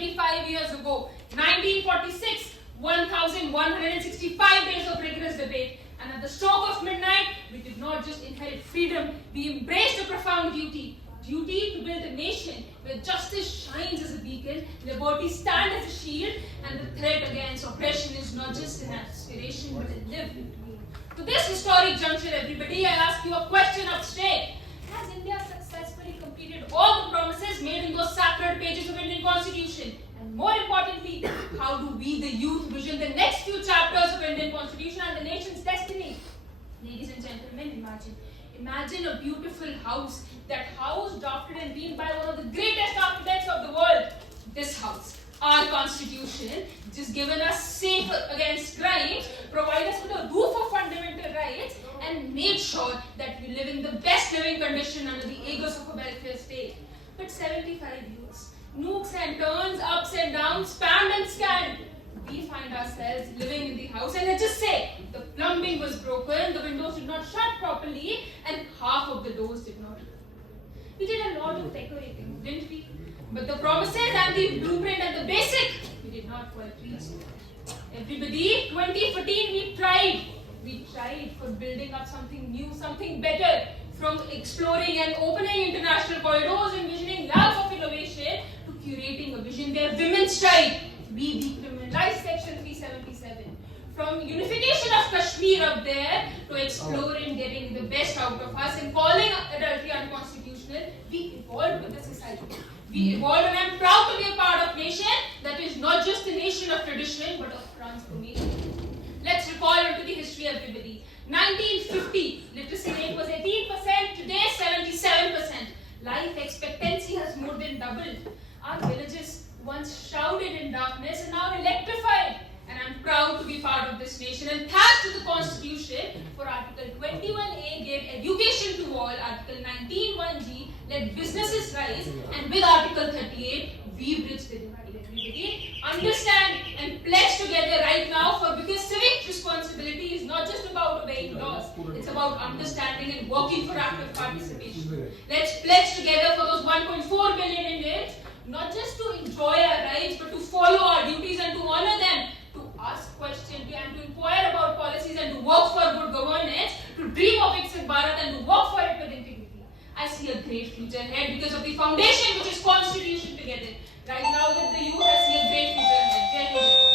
75 years ago, 1946, 1,165 days of rigorous debate, and at the stroke of midnight, we did not just inherit freedom, we embraced a profound duty. Duty to build a nation where justice shines as a beacon, liberty stands as a shield, and the threat against oppression is not just an aspiration but a lived reality. To this historic juncture, everybody, I ask you a question up straight. Has India successfully completed all the promises made in those sacred pages of Indian Constitution? And more importantly, how do we, the youth, vision the next few chapters of Indian Constitution and the nation's destiny? Ladies and gentlemen, imagine a beautiful house. That house drafted and built by one of the greatest architects of the world. This house, our Constitution, which has given us safe against crimes, provide us with a roof of fundamental rights, and made sure that we live in the best living condition under the aegis of a welfare state. But 75 years, nooks and turns, ups and downs, spanned and scanned, we find ourselves living in the house, and let's just say the plumbing was broken, the windows did not shut properly, and half of the doors did not open. We did a lot of decorating, didn't we? But the promises and the blueprint and the basic, we did not quite reach. Everybody, 2014, we tried. We tried for building up something new, something better, from exploring and opening international corridors, envisioning labs of innovation, to curating a vision where women stride. We decriminalized Section 377. From unification of Kashmir up there, to exploring getting the best out of us and calling adultery unconstitutional, we evolved with the society. We evolved, and I'm proud to be a part of a nation that is not just a nation of tradition, but of transformation. Let's recall into the history, everybody. 1950, literacy rate was 18%, today 77%. Life expectancy has more than doubled. Our villages, once shrouded in darkness, are now electrified. And I'm proud to be part of this nation. And thanks to the Constitution, for Article 21A gave education to all, Article 19(1)G let businesses rise, and with Article 38, we bridge the divide. Everybody, understand and pledge together right now, because civic responsibility is not just about obeying laws, it's about understanding and working for active participation. Let's pledge together for those 1.4 billion Indians, not just to enjoy our rights, but to follow our duties and to honor them, to ask questions and to inquire about policies and to work for good governance, to dream of Viksit Bharat and to work for it with integrity. I see a great future ahead because of the foundation which is Constitution together. Right now with the youth, I see a great future ahead. Jai Hind.